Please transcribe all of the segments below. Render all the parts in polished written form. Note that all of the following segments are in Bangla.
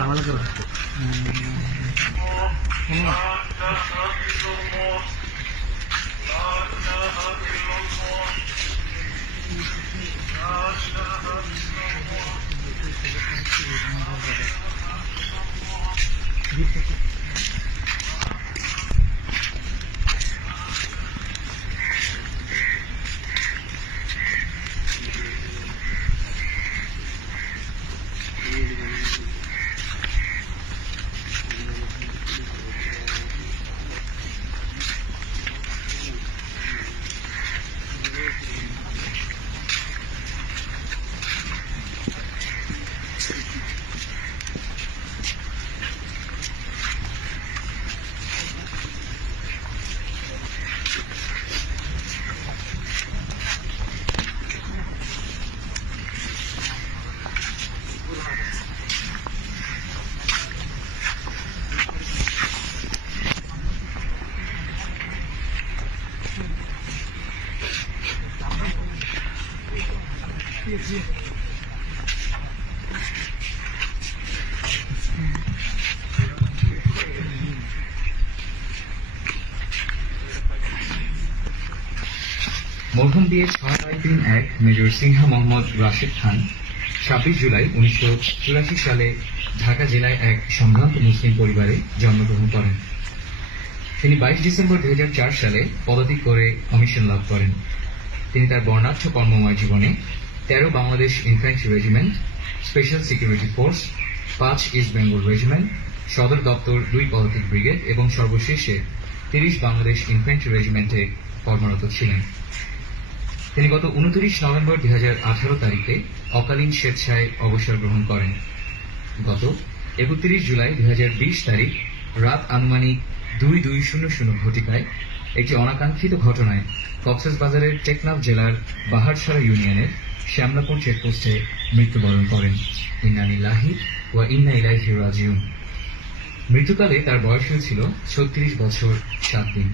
বাংলা করা হচ্ছে মরহুম দিয়ে ৬-৩-১ মেজর সিংহা মোহাম্মদ রাশেদ খান ২৬ জুলাই ১৯৮৪ সালে ঢাকা জেলায় এক সম্ভ্রান্ত মুসলিম পরিবারে জন্মগ্রহণ করেন। তিনি ২২ ডিসেম্বর ২০০৪ সালে পদত্যাগ করে কমিশন লাভ করেন। তিনি তার বর্ণাঢ্য কর্মময় জীবনে ১৩ Bangladesh infantry regiment, special security force, ৫ east Bengal regiment, সদর দপ্তর ২ পদাতিক ব্রিগেড এবং সর্বশেষে ৩০ বাংলাদেশ ইনফ্যান্ট্রি রেজিমেন্টে কর্মরত ছিলেন। তিনি গত ২৯ নভেম্বর ২০১৮ তারিখে অকালীন স্বেচ্ছায় অবসর গ্রহণ করেন। গত ৩১ জুলাই ২০২০ তারিখ রাত আনুমানিক ২:০০ ঘটিকায় একটি অনাকাঙ্ক্ষিত ঘটনায় কক্সবাজারের টেকনাফ জেলার বাহারছড়া ইউনিয়নের শ্যামলাপুর চেকপোস্টে মৃত্যুবরণ করেন। ইন্না লিল্লাহি ওয়া ইন্না ইলাইহি রাজিউন। মৃত্যুকালে তার বয়স হয়েছিল ৩৬ বছর ৭ দিন।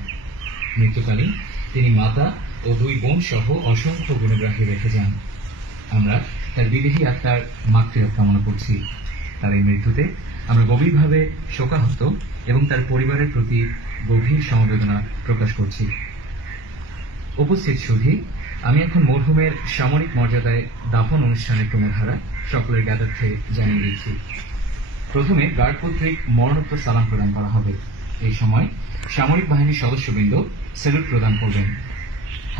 মৃত্যুকালীন তিনি মাতা ও ২ বোন সহ অসংখ্য গুণগ্রাহী রেখে যান। আমরা তার বিদেহী আত্মার মাগফিরাত কামনা করছি। তার এই মৃত্যুতে আমরা গভীরভাবে শোকাহত এবং তার পরিবারের প্রতি গভীর সমবেদনা প্রকাশ করছি। উপস্থিত সুধী, আমি এখন মরহুমের সামরিক মর্যাদায় দাফন অনুষ্ঠানের ক্রমধারা সকলের জ্ঞাতার্থে জানিয়ে দিচ্ছি। প্রথমে গার্ড কর্তৃক মরণোত্তর সালাম প্রদান করা হবে। এই সময় সামরিক বাহিনীর সদস্যবৃন্দ স্যালুট প্রদান করবেন।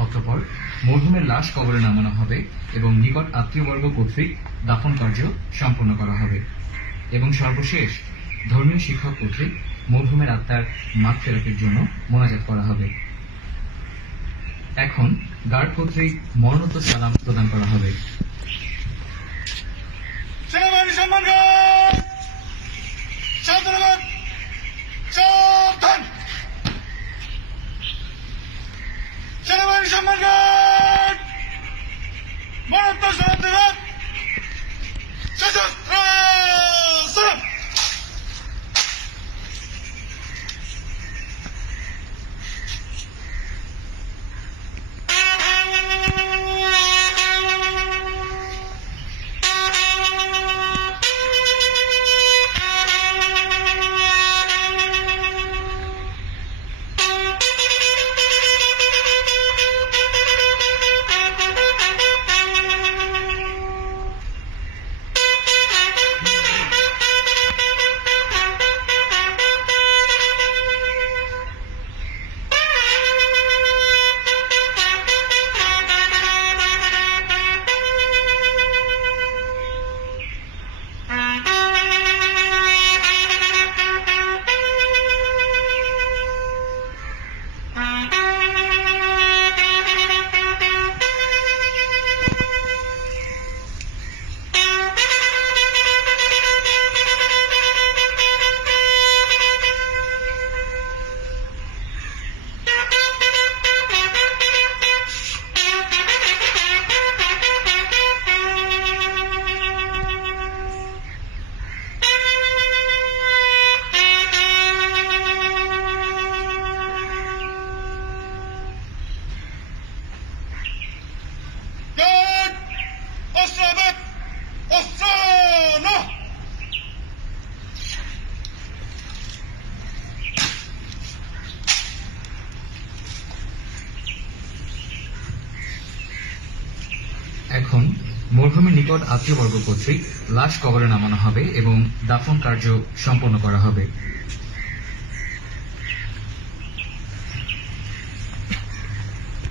অতঃপর মরহুমের লাশ কবরে নামানো হবে এবং নিকট আত্মীয়বর্গ কর্তৃক দাফন কার্য সম্পন্ন করা হবে এবং সর্বশেষ ধর্মীয় শিক্ষক কর্তৃক মরহুমের আত্মার মাগফিরাতের জন্য মোনাজাত করা হবে। এখন গার্ড কর্তৃক মরণোত্তর সালাম প্রদান করা হবে। এখন মরহুমের নিকট আত্মীয়বর্গ কর্তৃক লাশ কবরে নামানো হবে এবং দাফন কার্য সম্পন্ন করা হবে।